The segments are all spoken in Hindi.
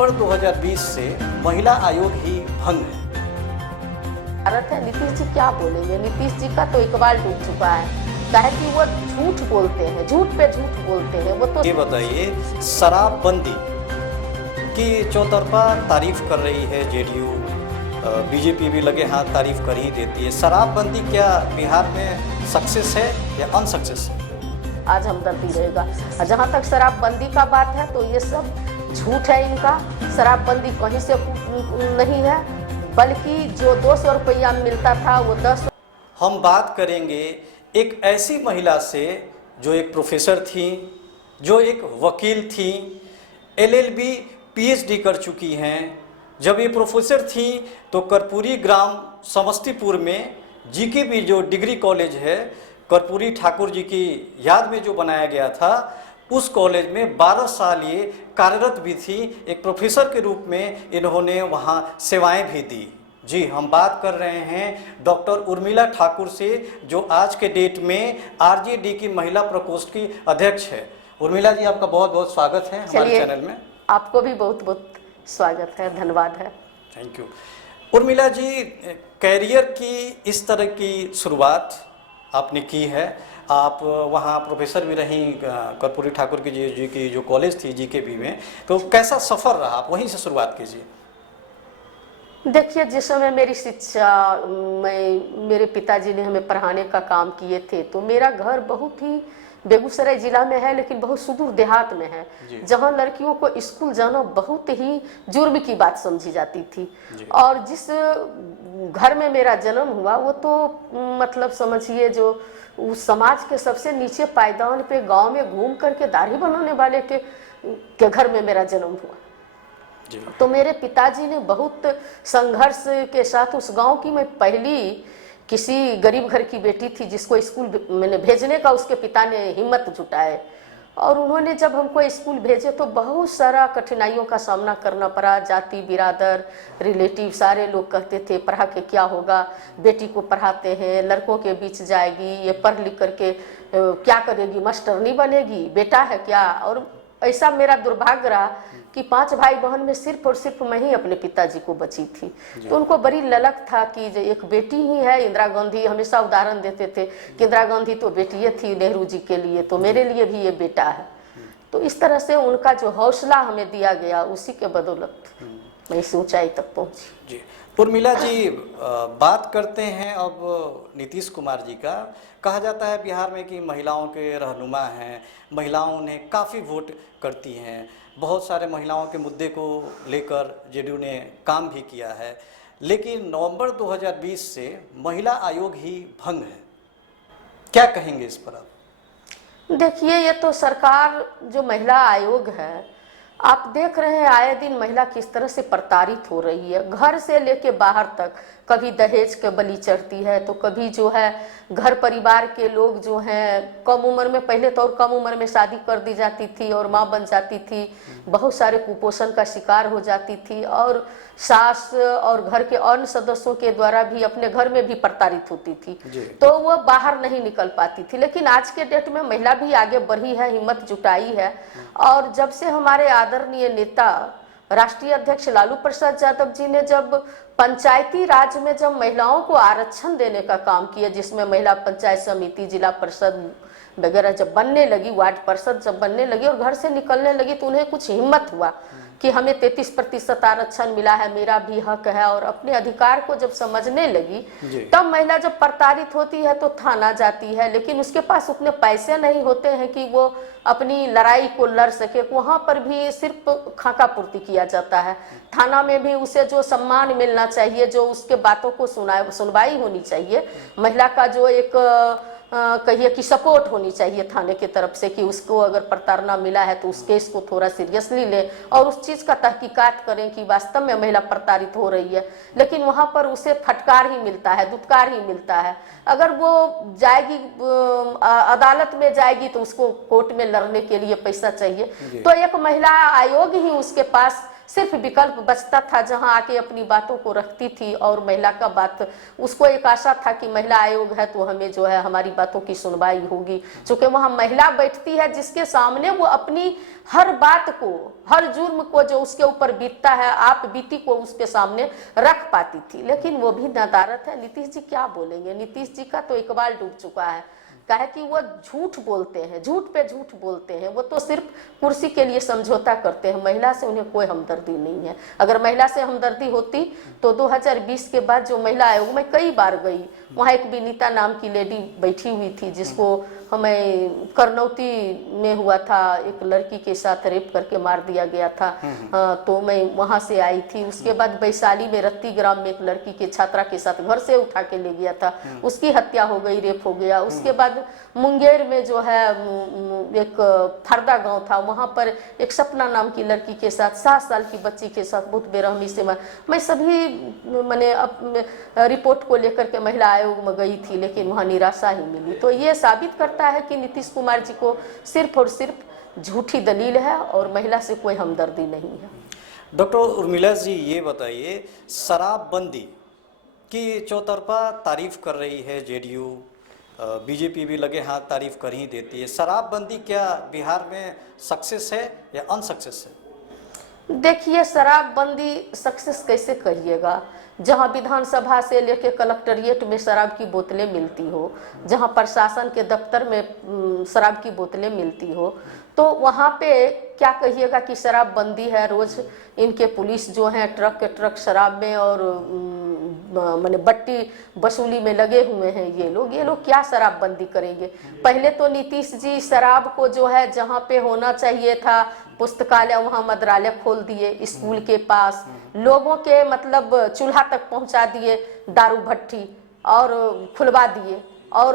नवंबर 2020 से महिला आयोग ही भंग है। भारत है, नीतीश जी क्या बोलेंगे। नीतीश जी का तो इकबाल डूब चुका है, काहे कि वो झूठ बोलते हैं, झूठ पे झूठ बोलते हैं। वो तो ये बताइए, शराबबंदी की चौतरफा तारीफ कर रही है जेडीयू, बीजेपी भी लगे हाथ तारीफ कर ही देती है। शराबबंदी क्या बिहार में सक्सेस है या अनसक्सेस है? आज हमदर्दी रहेगा। और जहाँ तक शराबबंदी का बात है तो ये सब झूठ है इनका। शराबबंदी कहीं से नहीं है, बल्कि जो 200 रुपया मिलता था वो 10। हम बात करेंगे एक ऐसी महिला से जो एक प्रोफेसर थी, जो एक वकील थी, एलएलबी पीएचडी कर चुकी हैं। जब ये प्रोफेसर थी तो कर्पूरी ग्राम समस्तीपुर में जीकेबी जो डिग्री कॉलेज है, कर्पूरी ठाकुर जी की याद में जो बनाया गया था, उस कॉलेज में 12 साल ये कार्यरत भी थी। एक प्रोफेसर के रूप में इन्होंने वहाँ सेवाएं भी दी। जी, हम बात कर रहे हैं डॉक्टर उर्मिला ठाकुर से, जो आज के डेट में आरजेडी की महिला प्रकोष्ठ की अध्यक्ष है। उर्मिला जी, आपका बहुत बहुत स्वागत है हमारे चैनल में। आपको भी बहुत बहुत स्वागत है, धन्यवाद है। Thank you. Urmila ji, career की इस तरह की शुरुआत आपने की है। आप वहाँ प्रोफेसर भी रहीं कर्पूरी ठाकुर की जी की जो कॉलेज थी जीकेबी में, तो कैसा सफ़र रहा? आप वहीं से शुरुआत कीजिए। देखिए, जिस समय मेरी शिक्षा मेरे पिताजी ने हमें पढ़ाने का काम किए थे, तो मेरा घर बहुत ही बेगूसराय जिला में है, लेकिन बहुत सुदूर देहात में है, जहां लड़कियों को स्कूल जाना बहुत ही जुर्म की बात समझी जाती थी। और जिस घर में मेरा जन्म हुआ वो तो मतलब समझिए जो उस समाज के सबसे नीचे पायदान पे गांव में घूम करके दाढ़ी बनाने वाले के घर में मेरा जन्म हुआ। तो मेरे पिताजी ने बहुत संघर्ष के साथ, उस गांव की मैं पहली किसी गरीब घर की बेटी थी जिसको स्कूल मैंने भेजने का उसके पिता ने हिम्मत जुटाए। और उन्होंने जब हमको स्कूल भेजे तो बहुत सारा कठिनाइयों का सामना करना पड़ा। जाति बिरादर रिलेटिव सारे लोग कहते थे पढ़ा के क्या होगा, बेटी को पढ़ाते हैं, लड़कों के बीच जाएगी, ये पढ़ लिख करके क्या करेगी, मास्टरनी बनेगी, बेटा है क्या। और ऐसा मेरा दुर्भाग्य रहा कि 5 भाई बहन में सिर्फ और सिर्फ मैं ही अपने पिताजी को बची थी। तो उनको बड़ी ललक था कि जो एक बेटी ही है। इंदिरा गांधी हमेशा उदाहरण देते थे कि इंदिरा गांधी तो बेटी थी नेहरू जी के लिए, तो मेरे लिए भी ये बेटा है। तो इस तरह से उनका जो हौसला हमें दिया गया, उसी के बदौलत मैं इस ऊंचाई तक पहुंची। जी, उर्मिला जी, बात करते हैं अब नीतीश कुमार जी का। कहा जाता है बिहार में कि महिलाओं के रहनुमा हैं, महिलाओं उन्हें काफ़ी वोट करती हैं, बहुत सारे महिलाओं के मुद्दे को लेकर जेडीयू ने काम भी किया है। लेकिन नवंबर 2020 से महिला आयोग ही भंग है। क्या कहेंगे इस पर आप? देखिए, ये तो सरकार जो महिला आयोग है, आप देख रहे हैं आए दिन महिला किस तरह से प्रताड़ित हो रही है, घर से लेके बाहर तक। कभी दहेज के बलि चढ़ती है, तो कभी जो है घर परिवार के लोग जो हैं कम उम्र में, पहले तो और कम उम्र में शादी कर दी जाती थी और माँ बन जाती थी, बहुत सारे कुपोषण का शिकार हो जाती थी। और सास और घर के अन्य सदस्यों के द्वारा भी अपने घर में भी प्रताड़ित होती थी, तो वो बाहर नहीं निकल पाती थी। लेकिन आज के डेट में महिला भी आगे बढ़ी है, हिम्मत जुटाई है। और जब से हमारे आदरणीय नेता राष्ट्रीय अध्यक्ष लालू प्रसाद यादव जी ने जब पंचायती राज में जब महिलाओं को आरक्षण देने का काम किया, जिसमें महिला पंचायत समिति, जिला परिषद वगैरह जब बनने लगी, वार्ड परिषद जब बनने लगी और घर से निकलने लगी, तो उन्हें कुछ हिम्मत हुआ कि हमें 33% आरक्षण मिला है, मेरा भी हक है। और अपने अधिकार को जब समझने लगी, तब महिला जब प्रताड़ित होती है तो थाना जाती है, लेकिन उसके पास उतने पैसे नहीं होते हैं कि वो अपनी लड़ाई को लड़ सके। वहां पर भी सिर्फ खाका पूर्ति किया जाता है। थाना में भी उसे जो सम्मान मिलना चाहिए, जो उसके बातों को सुनवाई होनी चाहिए, महिला का जो एक कहिए कि सपोर्ट होनी चाहिए थाने की तरफ से, कि उसको अगर प्रताड़ना मिला है तो उस केस को थोड़ा सीरियसली ले और उस चीज़ का तहकीकात करें कि वास्तव में महिला प्रताड़ित हो रही है। लेकिन वहाँ पर उसे फटकार ही मिलता है, दुत्कार ही मिलता है। अगर वो जाएगी अदालत में जाएगी तो उसको कोर्ट में लड़ने के लिए पैसा चाहिए, तो एक महिला आयोग ही उसके पास सिर्फ विकल्प बचता था जहां आके अपनी बातों को रखती थी और महिला का बात, उसको एक आशा था कि महिला आयोग है तो हमें जो है हमारी बातों की सुनवाई होगी, क्योंकि वहां महिला बैठती है जिसके सामने वो अपनी हर बात को, हर जुर्म को जो उसके ऊपर बीतता है, आप बीती को उसके सामने रख पाती थी। लेकिन वो भी नदारत है। नीतीश जी क्या बोलेंगे? नीतीश जी का तो इकबाल डूब चुका है। काहे कि वो झूठ बोलते हैं, झूठ पे झूठ बोलते हैं। वो तो सिर्फ कुर्सी के लिए समझौता करते हैं। महिला से उन्हें कोई हमदर्दी नहीं है। अगर महिला से हमदर्दी होती तो 2020 के बाद जो महिला आयोग में कई बार गई, वहाँ एक विनीता नाम की लेडी बैठी हुई थी जिसको हमें करनौती में हुआ था, एक लड़की के साथ रेप करके मार दिया गया था। तो मैं वहाँ से आई थी। उसके बाद वैशाली में रत्ती ग्राम में एक लड़की के छात्रा के साथ घर से उठा के ले गया था, उसकी हत्या हो गई, रेप हो गया। उसके बाद मुंगेर में जो है एक फरदा गांव था, वहाँ पर एक सपना नाम की लड़की के साथ 7 साल की बच्ची के साथ बहुत बेरहमी से मैं सभी मैंने रिपोर्ट को लेकर के महिला आयोग में गई थी, लेकिन वहाँ निराशा ही मिली। तो ये साबित करता है कि नीतीश कुमार जी को सिर्फ और सिर्फ झूठी दलील है और महिला से कोई हमदर्दी नहीं है। डॉक्टर उर्मिला जी, ये बताइए, शराबबंदी की चौतरफा तारीफ कर रही है जेडीयू, बीजेपी भी लगे हाथ तारीफ कर ही देती है। शराबबंदी क्या बिहार में सक्सेस है या अनसक्सेस है? देखिए, शराबबंदी सक्सेस कैसे कहिएगा? जहां विधानसभा से लेकर कलेक्ट्रेट में शराब की बोतलें मिलती हो, जहां प्रशासन के दफ्तर में शराब की बोतलें मिलती हो, तो वहां पे क्या कहिएगा कि शराबबंदी है। रोज इनके पुलिस जो है ट्रक के ट्रक शराब में और माने बट्टी वसूली में लगे हुए हैं। ये लोग क्या शराबबंदी करेंगे? पहले तो नीतीश जी शराब को जो है जहाँ पे होना चाहिए था पुस्तकालय, वहाँ मद्रालय खोल दिए, स्कूल के पास लोगों के मतलब चूल्हा तक पहुँचा दिए दारू भट्टी और खुलवा दिए। और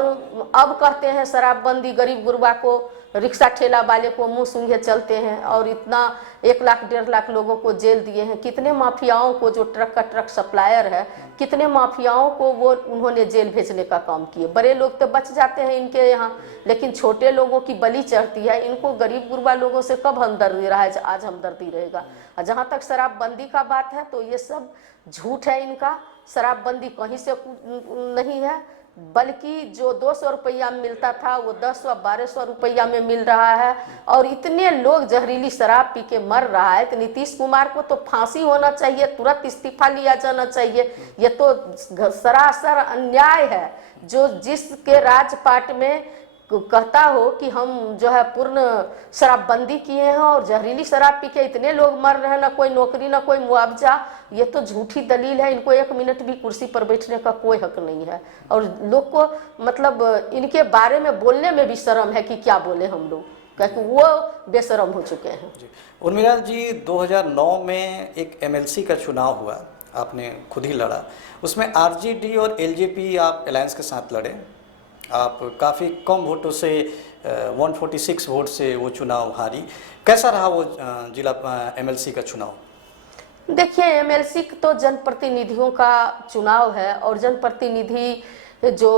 अब कहते हैं शराबबंदी, गरीब गुरबा को, रिक्शा ठेला वाले को मुंह सूंघे चलते हैं और इतना 1 लाख 1.5 लाख लोगों को जेल दिए हैं। कितने माफियाओं को, जो ट्रक का ट्रक सप्लायर है, कितने माफियाओं को वो उन्होंने जेल भेजने का काम किए। बड़े लोग तो बच जाते हैं इनके यहाँ, लेकिन छोटे लोगों की बलि चढ़ती है। इनको गरीब गुरबा लोगों से कब हमदर्दी रहा है? आज हमदर्दी रहेगा। और जहाँ तक शराबबंदी का बात है तो ये सब झूठ है इनका। शराबबंदी कहीं से नहीं है, बल्कि जो 200 रुपया में मिलता था वो 1000 1200 रुपया में मिल रहा है। और इतने लोग जहरीली शराब पी के मर रहा है तो नीतीश कुमार को तो फांसी होना चाहिए, तुरंत इस्तीफा लिया जाना चाहिए। ये तो सरासर अन्याय है। जो जिसके राजपाट में कहता हो कि हम जो है पूर्ण शराबबंदी किए हैं और जहरीली शराब पी के इतने लोग मर रहे हैं, ना कोई नौकरी ना कोई मुआवजा, ये तो झूठी दलील है। इनको 1 मिनट भी कुर्सी पर बैठने का कोई हक नहीं है। और लोग को मतलब इनके बारे में बोलने में भी शर्म है कि क्या बोले हम लोग, क्योंकि वो बेशरम हो चुके हैं। उर्मिला जी, 2009 में एक एमएलसी का चुनाव हुआ, आपने खुद ही लड़ा। उसमें आरजेडी और एलजेपी आप अलायंस के साथ लड़े। आप काफ़ी कम वोटों से 146 वोट से वो चुनाव हारी। कैसा रहा वो जिला एमएलसी का चुनाव? देखिए, एमएलसी तो जनप्रतिनिधियों का चुनाव है और जनप्रतिनिधि जो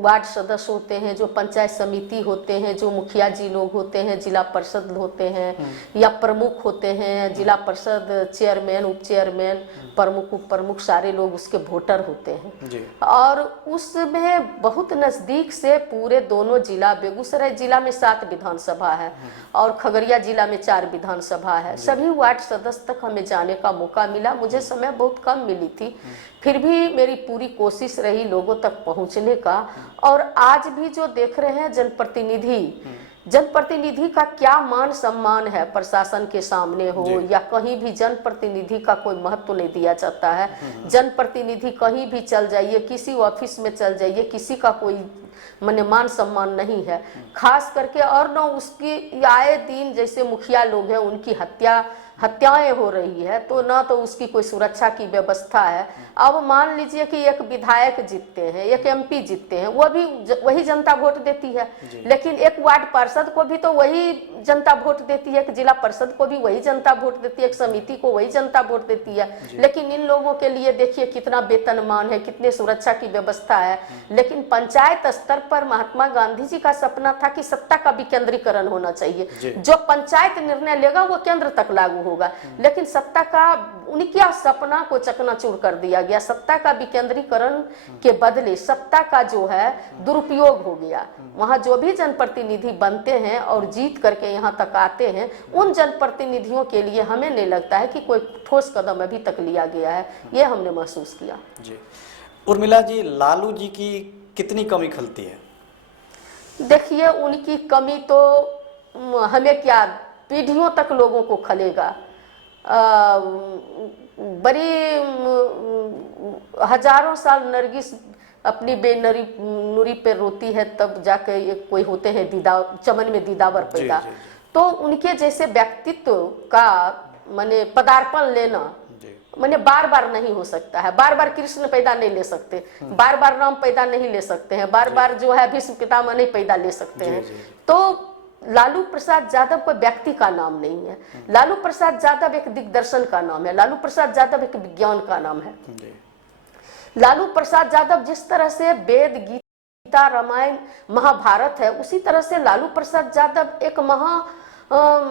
वार्ड सदस्य होते हैं, जो पंचायत समिति होते हैं, जो मुखिया जी लोग होते हैं, जिला परिषद होते हैं या प्रमुख होते हैं, जिला परिषद चेयरमैन, उप चेयरमैन, प्रमुख उप प्रमुख, सारे लोग उसके वोटर होते हैं जी। और उसमें बहुत नज़दीक से पूरे दोनों जिला, बेगूसराय जिला में 7 विधानसभा है और खगड़िया जिला में 4 विधानसभा है। सभी वार्ड सदस्य तक हमें जाने का मौका मिला। मुझे समय बहुत कम मिली थी, फिर भी मेरी पूरी कोशिश रही लोगों तक पहुंचने का। और आज भी जो देख रहे हैं जनप्रतिनिधि का क्या मान सम्मान है, प्रशासन के सामने हो या कहीं भी जनप्रतिनिधि का कोई महत्व नहीं दिया जाता है। जनप्रतिनिधि कहीं भी चल जाइए, किसी ऑफिस में चल जाइए, किसी का कोई माने मान सम्मान नहीं है, खास करके। और न उसकी आए दिन जैसे मुखिया लोग हैं उनकी हत्याएं हो रही है, तो ना तो उसकी कोई सुरक्षा की व्यवस्था है। अब मान लीजिए कि एक विधायक जीतते हैं, एक एमपी जीतते हैं, वो भी वही जनता वोट देती है, लेकिन एक वार्ड पार्षद को भी तो वही जनता वोट देती है, एक जिला परिषद को भी वही जनता वोट देती है, एक समिति को वही जनता वोट देती है। लेकिन इन लोगों के लिए देखिए कितना वेतनमान है, कितने सुरक्षा की व्यवस्था है। लेकिन पंचायत स्तर पर महात्मा गांधी जी का सपना था कि सत्ता का विकेंद्रीकरण होना चाहिए, जो पंचायत निर्णय लेगा वो केंद्र तक लागू होगा। लेकिन सत्ता का उनके सपना को चकनाचूर कर दिया गया। सत्ता का विकेंद्रीकरण के बदले सत्ता का जो है दुरुपयोग हो गया। वहां जो भी जनप्रतिनिधि बनते हैं और जीत करके यहाँ तक आते हैं, उन जनप्रतिनिधियों के लिए हमें नहीं लगता है कि कोई ठोस कदम अभी तक लिया गया है, ये हमने महसूस किया। जी उर्मिला जी, लालू जी की कितनी कमी खलती है? देखिए उनकी कमी तो हमें क्या, पीढ़ियों तक लोगों को खलेगा। बड़ी हजारों साल नरगिस अपनी बेनरी नुरी पे रोती है, तब जाके एक कोई होते हैं दीदा चमन में दीदावर पैदा। तो उनके जैसे व्यक्तित्व का माने पदार्पण लेना माने बार बार नहीं हो सकता है। बार बार कृष्ण पैदा नहीं ले सकते, बार बार राम पैदा नहीं ले सकते हैं, बार बार जो है भीष्म पितामह नहीं पैदा ले सकते हैं। तो लालू प्रसाद यादव कोई व्यक्ति का नाम नहीं है। लालू प्रसाद यादव एक दिग्दर्शन का नाम है। लालू प्रसाद यादव एक विज्ञान का नाम है। लालू प्रसाद यादव जिस तरह से वेद, गीता, रामायण, महाभारत है, उसी तरह से लालू प्रसाद यादव एक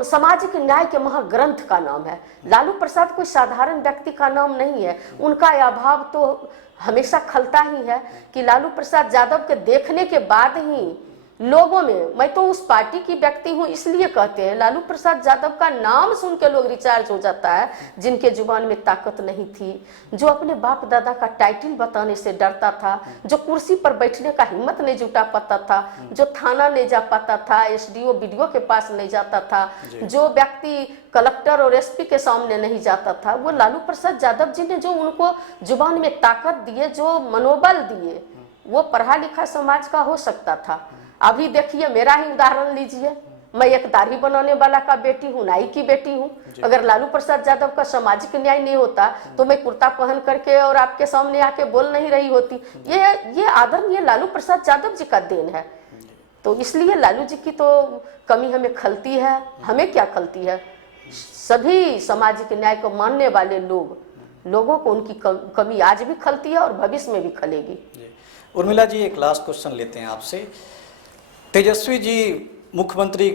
सामाजिक न्याय के महाग्रंथ का नाम है। लालू प्रसाद कोई साधारण व्यक्ति का नाम नहीं है। उनका अभाव तो हमेशा खलता ही है कि लालू प्रसाद यादव के देखने के बाद ही लोगों में, मैं तो उस पार्टी की व्यक्ति हूं इसलिए कहते हैं, लालू प्रसाद यादव का नाम सुन के लोग रिचार्ज हो जाता है, जिनके जुबान में ताकत नहीं थी, जो अपने बाप दादा का टाइटल बताने से डरता था, जो कुर्सी पर बैठने का हिम्मत नहीं जुटा पाता था, जो थाना नहीं जा पाता था, एसडीओ बीडीओ के पास नहीं जाता था, जो व्यक्ति कलेक्टर और एसपी के सामने नहीं जाता था, वो लालू प्रसाद यादव जी ने जो उनको जुबान में ताकत दिए, जो मनोबल दिए, वो पढ़ा लिखा समाज का हो सकता था। अभी देखिए मेरा ही उदाहरण लीजिए, मैं एक दाढ़ी बनाने वाला का बेटी हूँ, नाई की बेटी हूँ। अगर लालू प्रसाद यादव का सामाजिक न्याय नहीं होता तो मैं कुर्ता पहन करके और आपके सामने आके बोल नहीं रही होती। ये आदरणीय लालू प्रसाद यादव जी का देन है। तो इसलिए लालू जी की तो कमी हमें खलती है। हमें क्या खलती है, सभी सामाजिक न्याय को मानने वाले लोगों को उनकी कमी आज भी खलती है और भविष्य में भी खलेगी। उर्मिला जी, एक लास्ट क्वेश्चन लेते हैं आपसे। तेजस्वी जी मुख्यमंत्री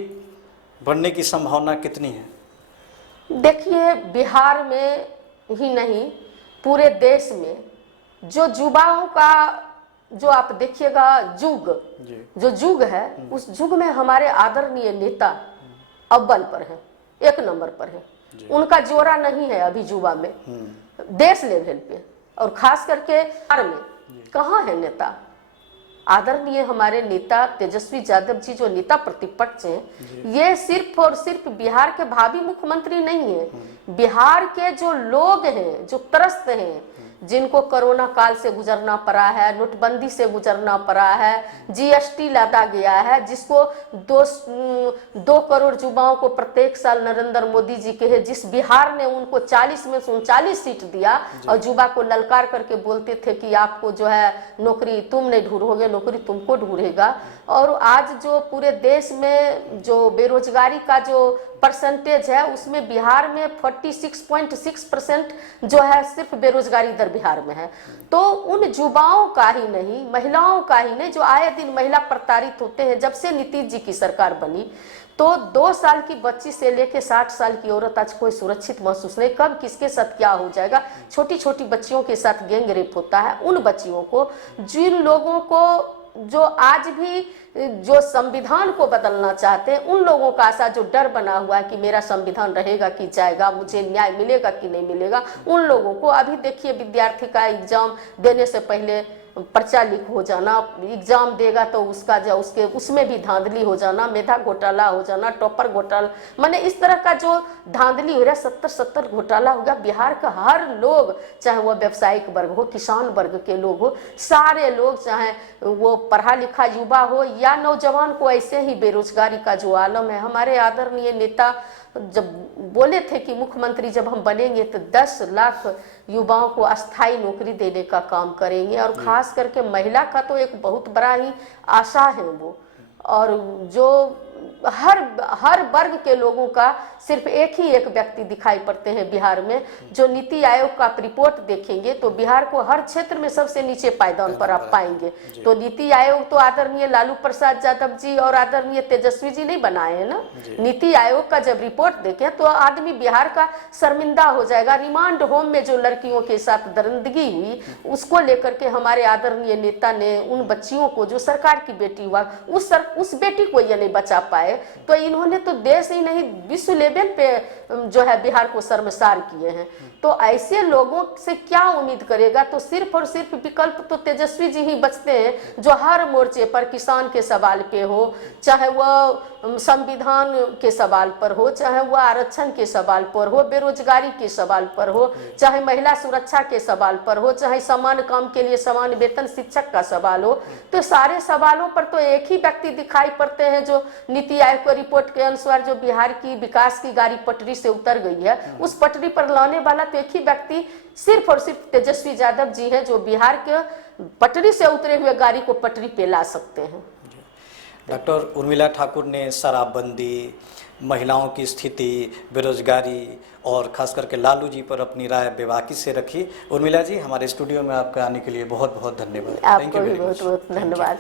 बनने की संभावना कितनी है? देखिए बिहार में ही नहीं पूरे देश में जो युवाओं का जो आप देखिएगा जो युग है, उस युग में हमारे आदरणीय नेता अव्वल पर है, एक नंबर पर है। उनका जोरा नहीं है अभी युवा में, देश लेवल पे और खास करके बिहार में कहाँ है नेता। आदरणीय हमारे नेता तेजस्वी यादव जी जो नेता प्रतिपक्ष हैं, ये सिर्फ और सिर्फ बिहार के भावी मुख्यमंत्री नहीं है, बिहार के जो लोग हैं, जो त्रस्त हैं, जिनको कोरोना काल से गुजरना पड़ा है, नोटबंदी से गुजरना पड़ा है, जीएसटी लादा गया है, जिसको 2 करोड़ युवाओं को प्रत्येक साल नरेंद्र मोदी जी के है, जिस बिहार ने उनको 40 में से 39 सीट दिया और युवा को ललकार करके बोलते थे कि आपको जो है नौकरी तुम नहीं ढूंढोगे, नौकरी तुमको ढूंढेगा। और आज जो पूरे देश में जो बेरोजगारी का जो परसेंटेज है, उसमें बिहार में 46.6% जो है सिर्फ बेरोजगारी दर बिहार में है। तो उन युवाओं का ही नहीं, महिलाओं का ही नहीं, जो आए दिन महिला प्रताड़ित होते हैं। जब से नीतीश जी की सरकार बनी तो 2 साल की बच्ची से लेके 60 साल की औरत आज कोई सुरक्षित महसूस नहीं। कब किसके साथ क्या हो जाएगा। छोटी छोटी बच्चियों के साथ गैंग रेप होता है। उन बच्चियों को, जिन लोगों को जो आज भी जो संविधान को बदलना चाहते हैं, उन लोगों का ऐसा जो डर बना हुआ है कि मेरा संविधान रहेगा कि जाएगा, मुझे न्याय मिलेगा कि नहीं मिलेगा, उन लोगों को अभी देखिए विद्यार्थी का एग्जाम देने से पहले पर्चा लीक हो जाना, एग्जाम देगा तो उसका जो उसमें भी धांधली हो जाना, मेधा घोटाला हो जाना, टॉपर घोटाला, माने इस तरह का जो धांधली हो रहा है, 70 घोटाला हो गया। बिहार का हर लोग, चाहे वो व्यावसायिक वर्ग हो, किसान वर्ग के लोग हो, सारे लोग, चाहे वो पढ़ा लिखा युवा हो या नौजवान को, ऐसे ही बेरोजगारी का जो आलम है। हमारे आदरणीय नेता जब बोले थे कि मुख्यमंत्री जब हम बनेंगे तो 10 लाख युवाओं को अस्थाई नौकरी देने का काम करेंगे, और खास करके महिला का तो एक बहुत बड़ा ही आशा है वो। और जो हर वर्ग के लोगों का सिर्फ एक ही एक व्यक्ति दिखाई पड़ते हैं बिहार में। जो नीति आयोग का रिपोर्ट देखेंगे तो बिहार को हर क्षेत्र में सबसे नीचे पायदान पर आप पाएंगे। तो नीति आयोग तो आदरणीय लालू प्रसाद यादव जी और आदरणीय तेजस्वी जी नहीं बनाए हैं ना। नीति आयोग का जब रिपोर्ट देखें तो आदमी बिहार का शर्मिंदा हो जाएगा। रिमांड होम में जो लड़कियों के साथ दरिंदगी हुई उसको लेकर के हमारे आदरणीय नेता ने उन बच्चियों को, जो सरकार की बेटी हुआ, उस बेटी को ये नहीं बचा पाए, तो इन्होंने तो देश ही नहीं विश्व लेवल पे जो है बिहार को शर्मसार किए हैं। तो ऐसे लोगों से क्या उम्मीद करेगा? तो सिर्फ और सिर्फ विकल्प तो तेजस्वी जी ही बचते हैं, जो हर मोर्चे पर किसान के सवाल पे हो, चाहे वह संविधान के सवाल पर हो, चाहे वह आरक्षण के सवाल पर हो, बेरोजगारी के सवाल पर हो, चाहे महिला सुरक्षा के सवाल पर हो, चाहे समान काम के लिए समान वेतन शिक्षक का सवाल हो। तो सारे सवालों पर तो एक ही व्यक्ति दिखाई पड़ते हैं, जो नीति आयोग की रिपोर्ट के अनुसार जो बिहार की विकास की गाड़ी पटरी से उतर गई है, उस पटरी पर लाने वाला तो एक ही व्यक्ति सिर्फ और सिर्फ तेजस्वी यादव जी हैं, जो बिहार के पटरी से उतरे हुए गाड़ी को पटरी पे ला सकते हैं। डॉक्टर उर्मिला ठाकुर ने शराबबंदी, महिलाओं की स्थिति, बेरोजगारी और खास करके लालू जी पर अपनी राय बेबाकी से रखी। उर्मिला जी, हमारे स्टूडियो में आपके आने के लिए बहुत बहुत धन्यवाद। आपको भी बहुत बहुत धन्यवाद।